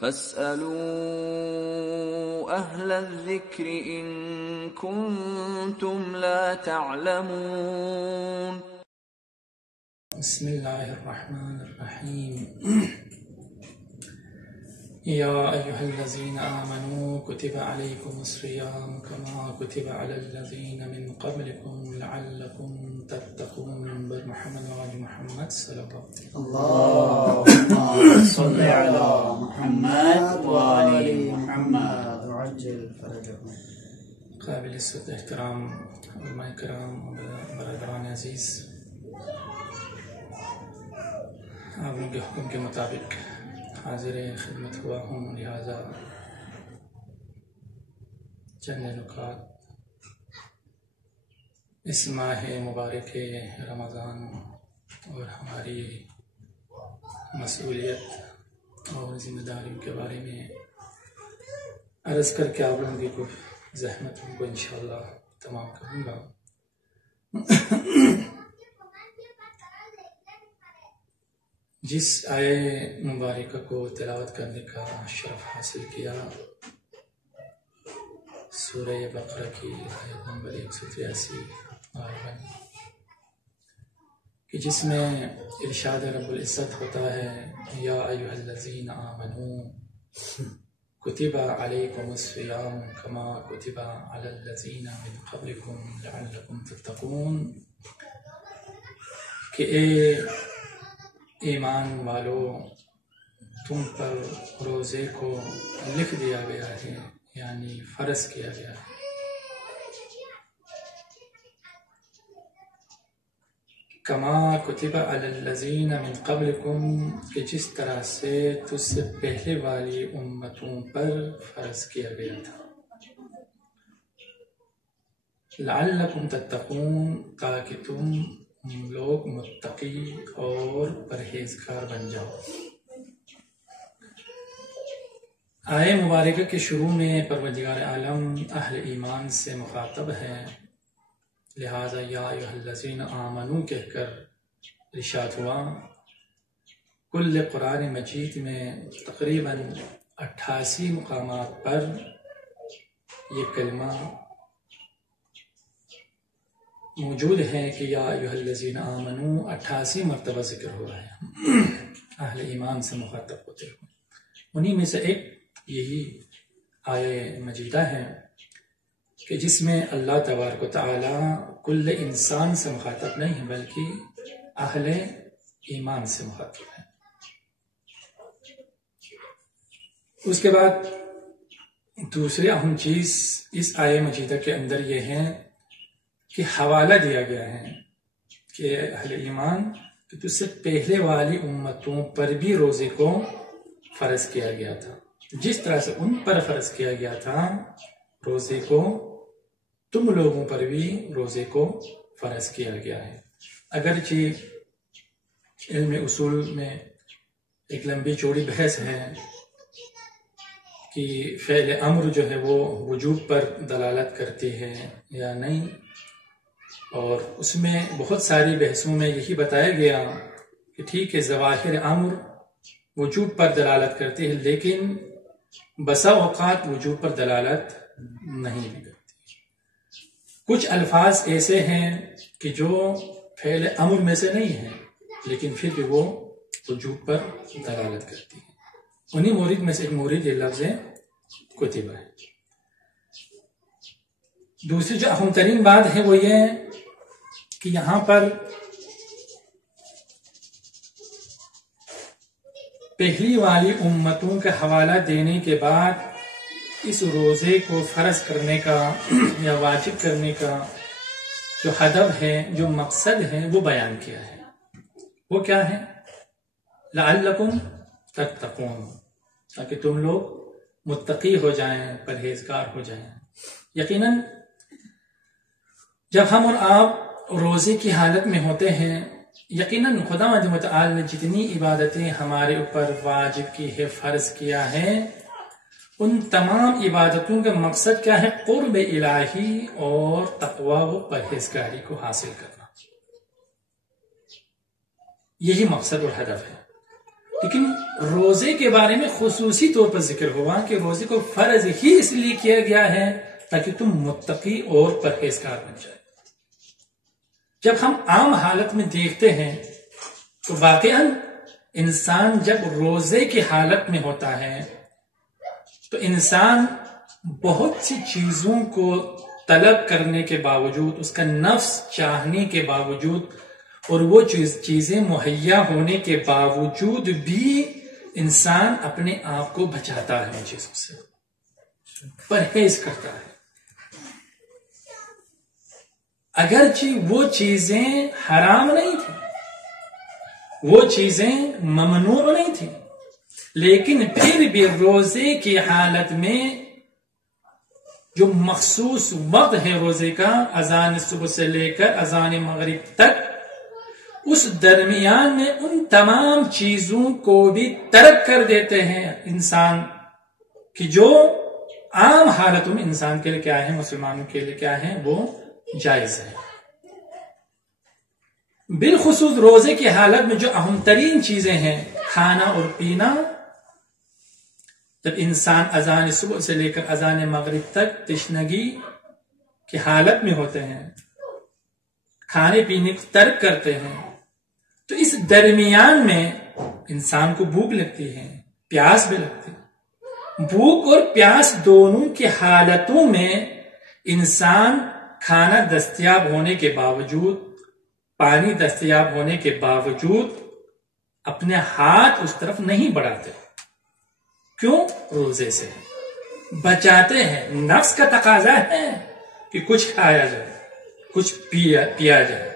فاسألوا أهل الذكر إن كنتم لا تعلمون. بسم الله الرحمن الرحيم. يا أيها الذين آمنوا كتب عليكم الصيام كما كتب على الذين من قبلكم لعلكم تتقون. محمد وآل محمد صلى الله عليه وسلم. اللهم صل على محمد وآل محمد وعجل فرجهم. قابل الصد احترام علماء کرام، برادران عزیز، آپ لوگوں کے حکم کے مطابق حاضر خدمت ہوا ہوں، لہذا چند نکات اس ماہ مبارک رمضان اور ہماری مسئولیت اور ذمہ داریوں کے بارے میں عرض کر کے آپ لوگوں کی کچھ زحمتوں کو انشاءاللہ تمام کروں گا۔ جس آیے مبارکہ کو تلاوت کرنے کا شرف حاصل کیا، سورہ بقرہ کی آیت نمبر 183 کہ جس میں ارشاد رب العزت ہوتا ہے یا ایھا الذین آمنوا کتب علیکم الصیام کما کتب علی الذین من قبلکم لعلکم تتقون، کہ اے ایمان والو، تم پر روزے کو لکھ دیا گیا ہے، یعنی فرض کیا گیا ہے، کما کتب علی الذین من قبلکم، کہ جس طرح سے تجھ سے پہلے والی امتوں پر فرض کیا گیا تھا، لعلکم تتقون، تاکہ تم لوگ متقی اور پرہیزگار بن جاؤ۔ آیہ مبارکہ کے شروع میں پروردگار عالم اہل ایمان سے مخاطب ہے، لہذا یا ایھا الذین آمنو کہہ کر ارشاد ہوا۔ کل قرآن مجید میں تقریباً 88 مقامات پر یہ کلمہ موجود ہے کہ یا ایھا الذین آمنو 88 مرتبہ ذکر ہوا ہے اہل ایمان سے مخاطب ہوتے ہوئے۔ انہی میں سے ایک یہی آیہ مجیدہ ہے کہ جس میں اللہ تبارک و تعالی کل انسان سے مخاطب نہیں ہے بلکہ اہل ایمان سے مخاطب ہے۔ اس کے بعد دوسری اہم چیز اس آیہ مجیدہ کے اندر یہ ہے کہ حوالہ دیا گیا ہے کہ اہل ایمان کہ تجھ سے پہلے والی امتوں پر بھی روزے کو فرض کیا گیا تھا، جس طرح سے ان پر فرض کیا گیا تھا روزے کو تم لوگوں پر بھی روزے کو فرض کیا گیا ہے۔ اگرچہ علم اصول میں ایک لمبی چوڑی بحث ہے کہ فعل امر جو ہے وہ وجوب پر دلالت کرتی ہے یا نہیں، اور اس میں بہت ساری بحثوں میں یہی بتایا گیا کہ ٹھیک ہے ظواہر امر وجوب پر دلالت کرتی ہے، لیکن بسا اوقات وجوب پر دلالت نہیں بھی کرتی۔ کچھ الفاظ ایسے ہیں کہ جو فعل امر میں سے نہیں ہیں لیکن پھر بھی وہ وجوب پر دلالت کرتی ہیں۔ انہی مورد میں سے ایک مورد یہ لفظ کتب ہے۔ دوسری جو اہم ترین بات ہے وہ یہ کہ یہاں پر پہلی والی امتوں کا حوالہ دینے کے بعد اس روزے کو فرض کرنے کا یا واجب کرنے کا جو ہدف ہے، جو مقصد ہے، وہ بیان کیا ہے۔ وہ کیا ہے؟ لعلکم تتقون، تاکہ تم لوگ متقی ہو جائیں، پرہیزگار ہو جائیں۔ یقیناً جب ہم اور آپ روزے کی حالت میں ہوتے ہیں، یقیناً خدا متعال نے جتنی عبادتیں ہمارے اوپر واجب کی ہے، فرض کیا ہے، ان تمام عبادتوں کا مقصد کیا ہے؟ قرب الہی اور تقوی و پرہیزگاری کو حاصل کرنا، یہی مقصد اور ہدف ہے۔ لیکن روزے کے بارے میں خصوصی طور پر ذکر ہوا کہ روزے کو فرض ہی اس لیے کیا گیا ہے تاکہ تم متقی اور پرہیزگار بن جائے۔ جب ہم عام حالت میں دیکھتے ہیں تو واقعاً انسان جب روزے کی حالت میں ہوتا ہے تو انسان بہت سی چیزوں کو طلب کرنے کے باوجود، اس کا نفس چاہنے کے باوجود اور وہ چیزیں مہیا ہونے کے باوجود بھی انسان اپنے آپ کو بچاتا ہے، ان چیزوں سے پرہیز کرتا ہے، اگرچہ وہ چیزیں حرام نہیں تھیں، وہ چیزیں ممنوع نہیں تھیں، لیکن پھر بھی روزے کی حالت میں جو مخصوص وقت ہے روزے کا، اذان صبح سے لے کر اذان مغرب تک، اس درمیان میں ان تمام چیزوں کو بھی ترک کر دیتے ہیں انسان کہ جو عام حالتوں میں انسان کے لیے کیا ہے، مسلمانوں کے لیے کیا ہے، وہ جائز ہے۔ بالخصوص روزے کی حالت میں جو اہم ترین چیزیں ہیں، کھانا اور پینا، جب انسان اذان صبح سے لے کر اذان مغرب تک تشنگی کی حالت میں ہوتے ہیں، کھانے پینے کو ترک کرتے ہیں، تو اس درمیان میں انسان کو بھوک لگتی ہے، پیاس بھی لگتی ہے۔ بھوک اور پیاس دونوں کی حالتوں میں انسان کھانا دستیاب ہونے کے باوجود، پانی دستیاب ہونے کے باوجود اپنے ہاتھ اس طرف نہیں بڑھاتے۔ کیوں؟ روزے سے بچاتے ہیں۔ نفس کا تقاضا ہے کہ کچھ کھایا جائے، کچھ پیا جائے،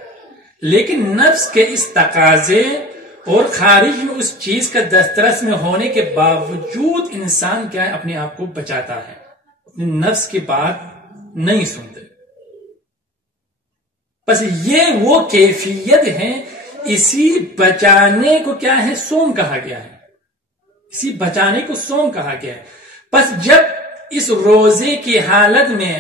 لیکن نفس کے اس تقاضے اور خارج میں اس چیز کا دسترس میں ہونے کے باوجود انسان کیا ہے، اپنے آپ کو بچاتا ہے، اپنے نفس کی بات نہیں سنتے۔ بس یہ وہ کیفیت ہے، اسی بچانے کو کیا ہے، صوم کہا گیا ہے، اسی بچانے کو صوم کہا گیا ہے۔ بس جب اس روزے کی حالت میں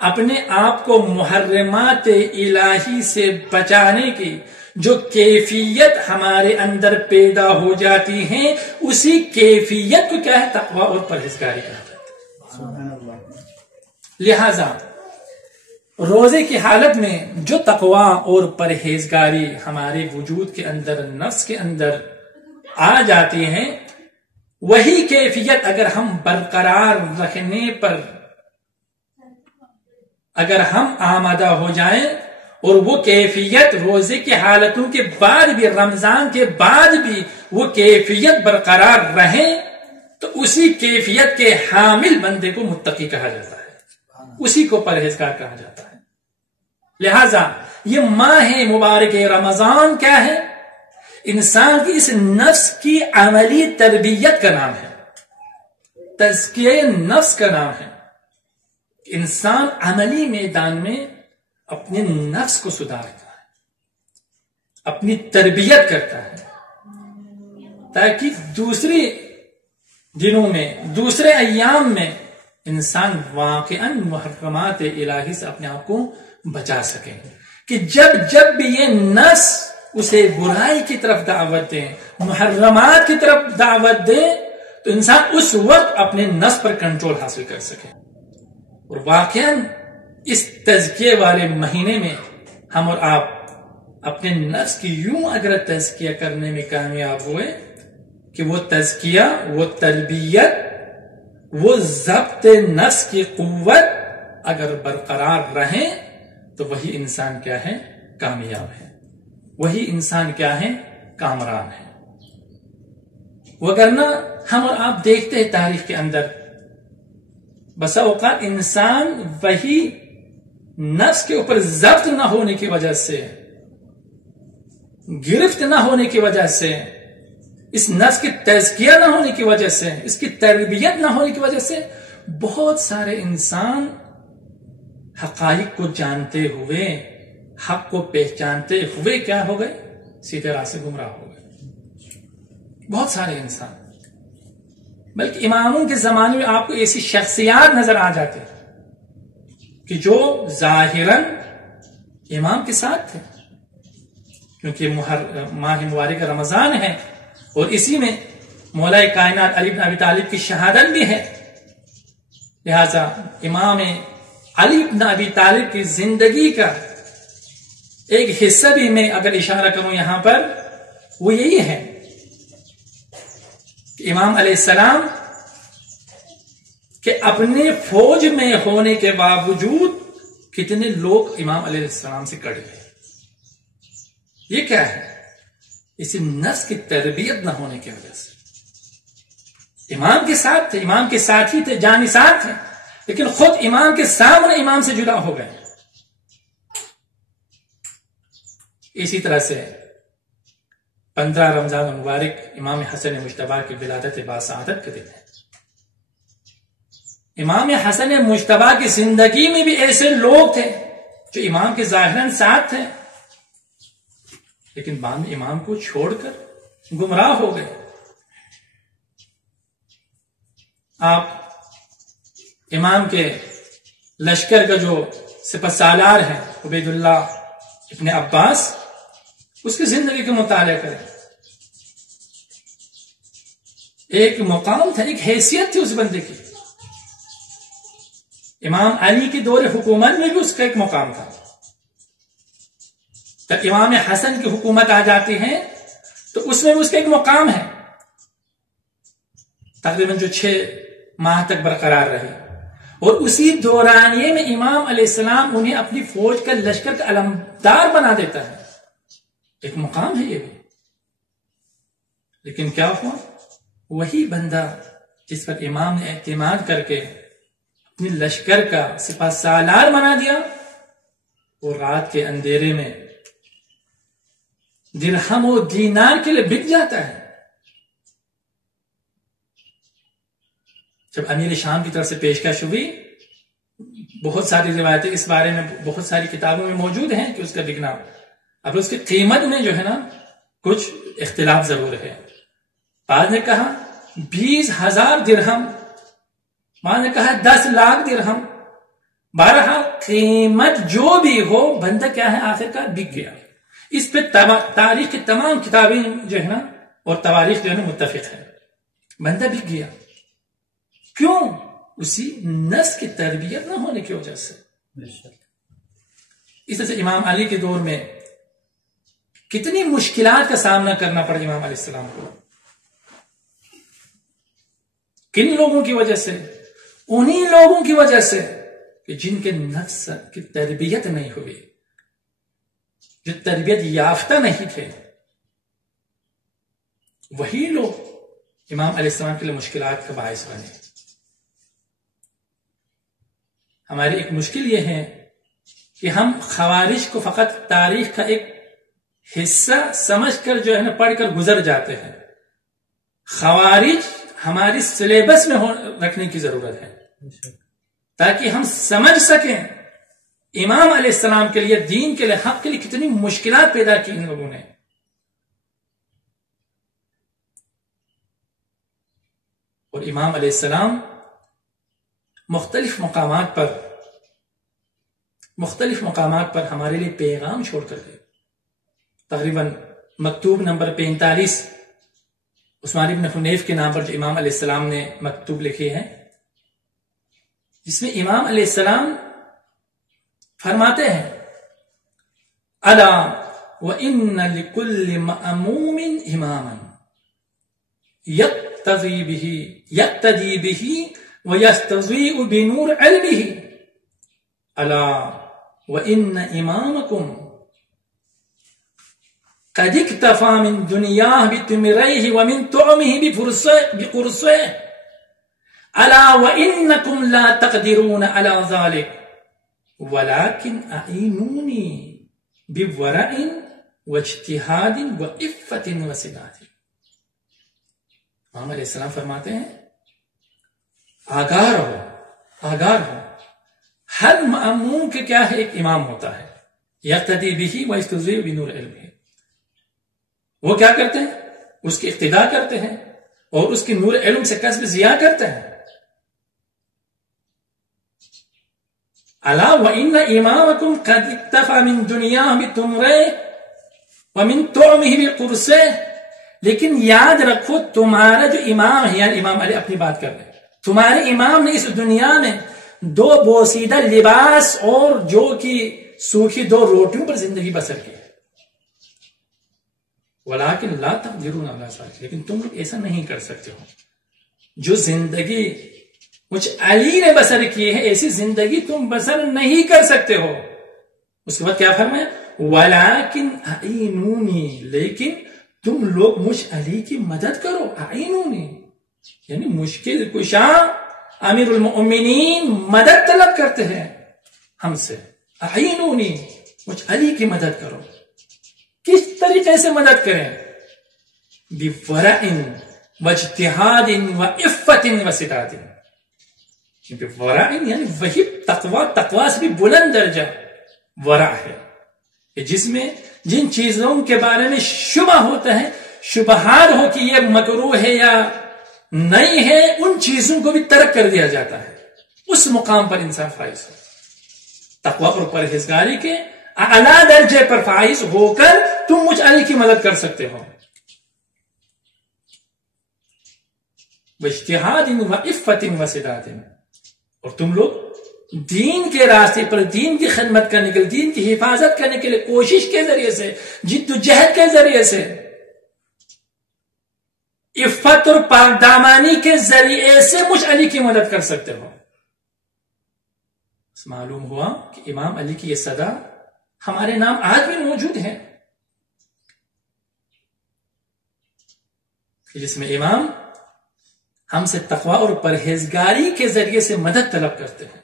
اپنے آپ کو محرمات الہی سے بچانے کی جو کیفیت ہمارے اندر پیدا ہو جاتی ہے، اسی کیفیت کو کیا ہے، تقوی اور پرہیزگاری کہا جاتا ہے۔ لہذا روزے کی حالت میں جو تقوی اور پرہیزگاری ہمارے وجود کے اندر، نفس کے اندر آ جاتی ہیں، وہی کیفیت اگر ہم برقرار رکھنے پر اگر ہم آمادہ ہو جائیں اور وہ کیفیت روزے کی حالتوں کے بعد بھی، رمضان کے بعد بھی وہ کیفیت برقرار رہے، تو اسی کیفیت کے حامل بندے کو متقی کہا جاتا ہے، اسی کو پرہیزگار کہا جاتا ہے۔ لہذا یہ ماہ مبارک رمضان کیا ہے، انسان کی اس نفس کی عملی تربیت کا نام ہے، تزکیہ نفس کا نام ہے۔ انسان عملی میدان میں اپنے نفس کو سدھارتا ہے، اپنی تربیت کرتا ہے، تاکہ دوسرے دنوں میں، دوسرے ایام میں انسان واقعاً محرمات الہی سے اپنے آپ کو بچا سکے، کہ جب بھی یہ نفس اسے برائی کی طرف دعوت دے، محرمات کی طرف دعوت دے، تو انسان اس وقت اپنے نفس پر کنٹرول حاصل کر سکے۔ اور واقعاً اس تزکیے والے مہینے میں ہم اور آپ اپنے نفس کی یوں اگر تزکیہ کرنے میں کامیاب ہوئے کہ وہ تزکیہ، وہ تربیت، وہ ضبط نفس کی قوت اگر برقرار رہے، تو وہی انسان کیا ہے، کامیاب ہے، وہی انسان کیا ہے، کامران ہے۔ وگرنہ ہم اور آپ دیکھتے ہیں تاریخ کے اندر بسا اوقات انسان وہی نفس کے اوپر ضبط نہ ہونے کی وجہ سے، گرفت نہ ہونے کی وجہ سے، اس نفس کی تزکیہ نہ ہونے کی وجہ سے، اس کی تربیت نہ ہونے کی وجہ سے بہت سارے انسان حقائق کو جانتے ہوئے، حق کو پہچانتے ہوئے کیا ہو گئے، سیدھے راہ سے گمراہ ہو گئے۔ بہت سارے انسان، بلکہ اماموں کے زمانے میں آپ کو ایسی شخصیات نظر آ جاتے کہ جو ظاہراً امام کے ساتھ تھے، کیونکہ ماہ مبارک رمضان ہے اور اسی میں مولا کائنات علی بن ابی طالب کی شہادت بھی ہے. لہذا امام علی بن ابی طالب کی زندگی کا ایک حصہ بھی میں اگر اشارہ کروں یہاں پر وہ یہی ہے کہ امام علیہ السلام کہ اپنے فوج میں ہونے کے باوجود کتنے لوگ امام علیہ السلام سے کٹ گئے. یہ کیا ہے؟ اسی نفس کی تربیت نہ ہونے کی وجہ سے. امام کے ساتھ تھے، امام کے ساتھی تھے، جانی ساتھ تھے، لیکن خود امام کے سامنے امام سے جدا ہو گئے. اسی طرح سے 15 رمضان مبارک امام حسن مجتبی کی ولادت باسعادت کے دن ہے. امام حسن مجتبی کی زندگی میں بھی ایسے لوگ تھے جو امام کے ظاہراً ساتھ تھے، لیکن بعد میں امام کو چھوڑ کر گمراہ ہو گئے. آپ امام کے لشکر کا جو سپہ سالار ہے عبید اللہ ابن عباس، اس کی زندگی کا مطالعہ کریں. ایک مقام تھا، ایک حیثیت تھی اس بندے کی. امام علی کی دور حکومت میں بھی اس کا ایک مقام تھا. جب امام حسن کی حکومت آ جاتی ہے تو اس میں بھی اس کا ایک مقام ہے. تقریباً جو 6 ماہ تک برقرار رہے، اور اسی دورانیے میں امام علیہ السلام انہیں اپنی فوج کا لشکر کا علمدار بنا دیتا ہے. ایک مقام ہے یہ بھی. لیکن کیا ہوا؟ وہی بندہ جس پر امام نے اعتماد کر کے اپنی لشکر کا سپہ سالار بنا دیا، وہ رات کے اندھیرے میں درہم و دینار کے لیے بک جاتا ہے. جب امیر شام کی طرف سے پیشکش ہوئی، بہت ساری روایتیں اس بارے میں بہت ساری کتابوں میں موجود ہیں کہ اس کا بکنا، اب اس کی قیمت میں جو ہے نا کچھ اختلاف ضرور ہے. بعض نے کہا 20,000 درہم، بعض نے کہا 10 لاکھ درہم. بہرحال قیمت جو بھی ہو، بندہ کیا ہے آخر کار بک گیا. اس پہ تاریخ کی تمام کتابیں جو ہے نا اور تواریخ جو ہے نا متفق ہے. بندہ بک گیا. کیوں؟ اسی نفس کی تربیت نہ ہونے کی وجہ سے. اس طرح سے امام علی کے دور میں کتنی مشکلات کا سامنا کرنا پڑا امام علیہ السلام کو. کن لوگوں کی وجہ سے؟ انہی لوگوں کی وجہ سے کہ جن کے نفس کی تربیت نہیں ہوئی، جو تربیت یافتہ نہیں تھے. وہی لوگ امام علیہ السلام کے لیے مشکلات کا باعث بنے. ہماری ایک مشکل یہ ہے کہ ہم خوارج کو فقط تاریخ کا ایک حصہ سمجھ کر جو ہے نا پڑھ کر گزر جاتے ہیں. خوارج ہماری سلیبس میں رکھنے کی ضرورت ہے تاکہ ہم سمجھ سکیں امام علیہ السلام کے لیے، دین کے لیے، حق کے لیے کتنی مشکلات پیدا کی ان لوگوں نے. اور امام علیہ السلام مختلف مقامات پر ہمارے لیے پیغام چھوڑ کر گئے. تقریباً مکتوب نمبر 45 عثمان بن حنیف کے نام پر جو امام علیہ السلام نے مکتوب لکھی ہے، جس میں امام علیہ السلام فرماتے ہیں الا وان لكل مأموم اماما يقتدي به ويستضيء بنور علمه الا وان امامكم قد اكتفى من دنياه بتمريه ومن طعمه بقرصه الا وانكم لا تقدرون على ذلك ولكن اعينوني بورع واجتهاد وعفة وسداد. امام علیہ السلام فرماتے ہیں آگار ہو. ہر مأموم کے کیا ہے؟ ایک امام ہوتا ہے. یقتدی به ویستضیء بنور علمه. وہ کیا کرتے ہیں؟ اس کی اقتداء کرتے ہیں اور اس کی نور علم سے کسب ضیاء کرتے ہیں. الا وان امامکم قد اکتفى من دنیاه بتمره ومن طعمه بقرصه لیکن یاد رکھو تمہارا جو امام ہے، یعنی امام علی اپنی بات کر رہے ہیں، تمہارے امام نے اس دنیا میں 2 بوسیدہ لباس اور جو کہ سوکھی 2 روٹیوں پر زندگی بسر کی، ولیکن لا تقدرون علی ذلک، لیکن تم لوگ ایسا نہیں کر سکتے ہو۔ جو زندگی مجھ علی نے بسر کی ہے ایسی زندگی تم بسر نہیں کر سکتے ہو۔ اس کے بعد کیا فرمایا؟ ولیکن اعینونی، لیکن تم لوگ مجھ علی کی مدد کرو۔ اعینونی یعنی مشکل کشا امیر المؤمنین مدد طلب کرتے ہیں ہم سے، اعینونی مجھ علی کی مدد کرو۔ کس طریقے سے مدد کریں؟ بورع واجتہاد وعفت وسداد، ورع یعنی وہی تقوی سے بھی بلند درجہ ورع ہے کہ جس میں جن چیزوں کے بارے میں شبہ ہوتا ہے، شبہات ہو کہ یہ مکروہ ہے یا نہیں ہے، ان چیزوں کو بھی ترک کر دیا جاتا ہے، اس مقام پر انسان فائز ہو۔ تقوی اور پرہیزگاری کے اعلیٰ درجے پر فائز ہو کر تم مجھ علی کی مدد کر سکتے ہو۔ واجتہاد وعفت وسداد، اور تم لوگ دین کے راستے پر دین کی خدمت کرنے کے لیے، دین کی حفاظت کرنے کے لیے کوشش کے ذریعے سے، جد و جہد کے ذریعے سے، عفت اور پاکدامانی کے ذریعے سے مجھ علی کی مدد کر سکتے ہو۔ معلوم ہوا کہ امام علی کی یہ صدا ہمارے نام آج بھی موجود ہے، جس میں امام ہم سے تقوی اور پرہیزگاری کے ذریعے سے مدد طلب کرتے ہیں۔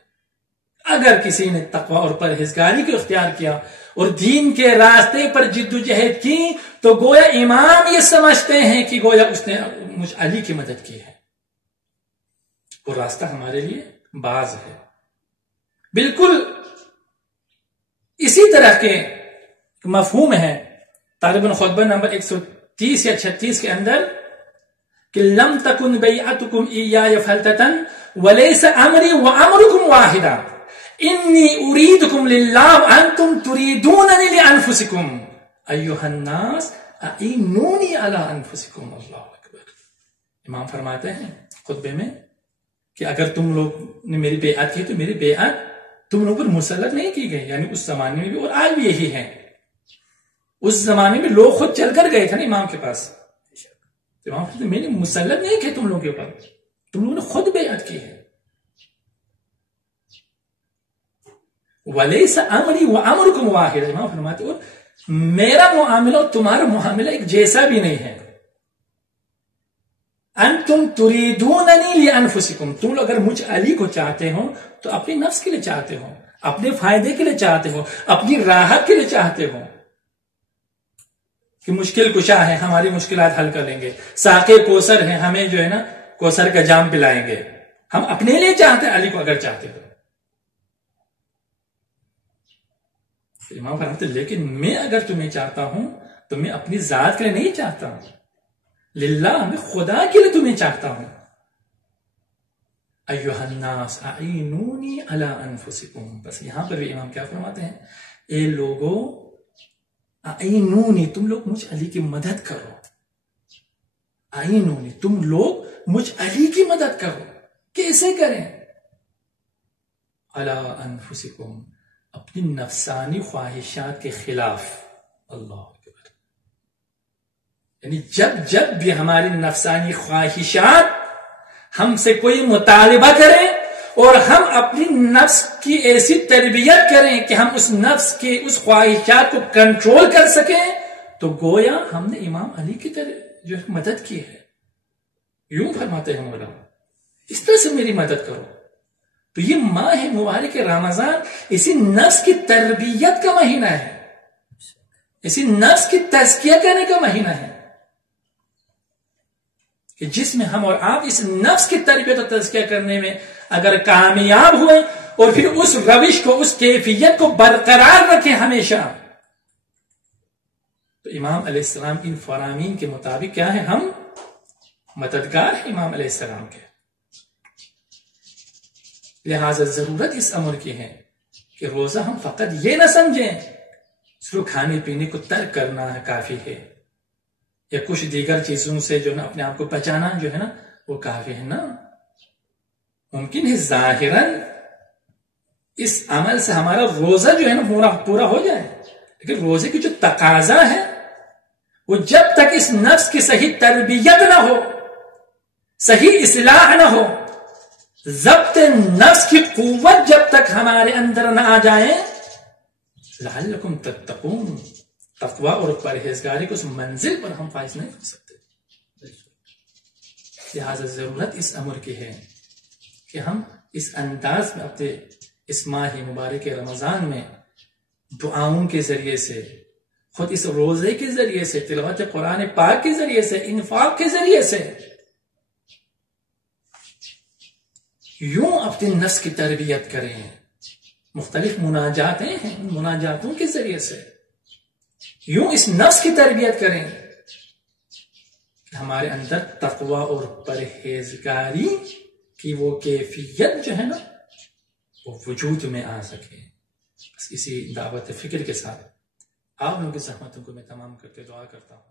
اگر کسی نے تقوی اور پرہیزگاری کو اختیار کیا اور دین کے راستے پر جد و جہد کی تو گویا امام یہ سمجھتے ہیں کہ گویا اس نے مجھ علی کی مدد کی ہے، وہ راستہ ہمارے لیے باز ہے۔ بالکل اسی طرح کے مفہوم ہے طالب خطبہ نمبر 130 یا 36 کے اندر کہ لم تکن بیعتکم ایای فلتتن ولیس امری وامرکم واحدا انی اریدکم للہ وانتم تریدوننی لانفسکم ایہا الناس اعینونی علی انفسکم۔ اللہ اکبر۔ امام فرماتے ہیں خطبے میں کہ اگر تم لوگ نے میری بیعت کی تو میری بیعت تم لوگوں پر مسلط نہیں کی گئی، یعنی اس زمانے میں بھی اور آج بھی یہی ہے۔ اس زمانے میں لوگ خود چل کر گئے تھے نا امام کے پاس، امام کہتے ہیں میں نے مسلط نہیں کیا تم لوگوں کے اوپر، تم لوگوں نے خود بیعت کی ہے۔ وَلَيْسَ أَمْرِي وَأَمْرُكُمْ وَاحِدٌ، امام فرماتے اور میرا معاملہ اور تمہارا معاملہ ایک جیسا بھی نہیں ہے۔ انتم تریدوننی لانفسکم، تم لوگ اگر مجھ علی کو چاہتے ہو تو اپنے نفس کے لیے چاہتے ہو، اپنے فائدے کے لیے چاہتے ہو، اپنی راحت کے لیے چاہتے ہو کہ مشکل کشا ہے ہماری مشکلات حل کر لیں گے، ساقے کوثر ہے ہمیں جو ہے نا کوثر کا جام پلائیں گے، ہم اپنے لیے چاہتے ہیں علی کو اگر چاہتے ہو۔ امام فرماتے لیکن میں اگر تمہیں چاہتا ہوں تو میں اپنی ذات کے لیے نہیں چاہتا ہوں، للہ میں خدا کے لیے تمہیں چاہتا ہوں۔ ایھا الناس اعینونی علی انفسکم، بس یہاں پر بھی امام کیا فرماتے ہیں؟ اے لوگو اعینونی، تم لوگ مجھ علی کی مدد کرو، اعینونی تم لوگ مجھ علی کی مدد کرو۔ کیسے کریں؟ علی انفسکم، اپنی نفسانی خواہشات کے خلاف۔ اللہ اکبر، یعنی جب بھی ہماری نفسانی خواہشات ہم سے کوئی مطالبہ کریں اور ہم اپنی نفس کی ایسی تربیت کریں کہ ہم اس نفس کے اس خواہشات کو کنٹرول کر سکیں تو گویا ہم نے امام علی کی طرح جو مدد کی ہے۔ یوں فرماتے ہیں مولا اس طرح سے میری مدد کرو۔ تو یہ ماہ مبارک رمضان اسی نفس کی تربیت کا مہینہ ہے، اسی نفس کی تزکیہ کرنے کا مہینہ ہے کہ جس میں ہم اور آپ اس نفس کی تربیت اور تزکیہ کرنے میں اگر کامیاب ہوئے اور پھر اس روش کو، اس کیفیت کو برقرار رکھیں ہمیشہ، تو امام علیہ السلام ان فرامین کے مطابق کیا ہے؟ ہم مددگار ہیں امام علیہ السلام کے۔ لہذا ضرورت اس امر کی ہے کہ روزہ ہم فقط یہ نہ سمجھیں صرف کھانے پینے کو ترک کرنا ہے کافی ہے، یا کچھ دیگر چیزوں سے جو ہے نا اپنے آپ کو بچانا جو ہے نا وہ کافی ہے نا. ممکن ہے ظاہراً اس عمل سے ہمارا روزہ جو ہے نا پورا ہو جائے، لیکن روزے کی جو تقاضا ہے وہ جب تک اس نفس کی صحیح تربیت نہ ہو، صحیح اصلاح نہ ہو، ضبط نفس کی قوت جب تک ہمارے اندر نہ آ جائے، لعلکم تتقون، تقوی اور پرہیزگاری کو اس منزل پر ہم فائز نہیں کر سکتے. لہذا ضرورت اس امر کی ہے کہ ہم اس انداز میں اپنے اس ماہ مبارک رمضان میں دعاؤں کے ذریعے سے، خود اس روزے کے ذریعے سے، تلاوت قرآن پاک کے ذریعے سے، انفاق کے ذریعے سے یوں اپنے نفس کی تربیت کریں. مختلف مناجاتیں ہیں، ان مناجاتوں کے ذریعے سے یوں اس نفس کی تربیت کریں کہ ہمارے اندر تقوی اور پرہیزگاری کی وہ کیفیت جو ہے نا وہ وجود میں آ سکے. بس اسی دعوت فکر کے ساتھ آپ لوگوں کی زحمتوں کو میں تمام کرتے دعا کرتا ہوں.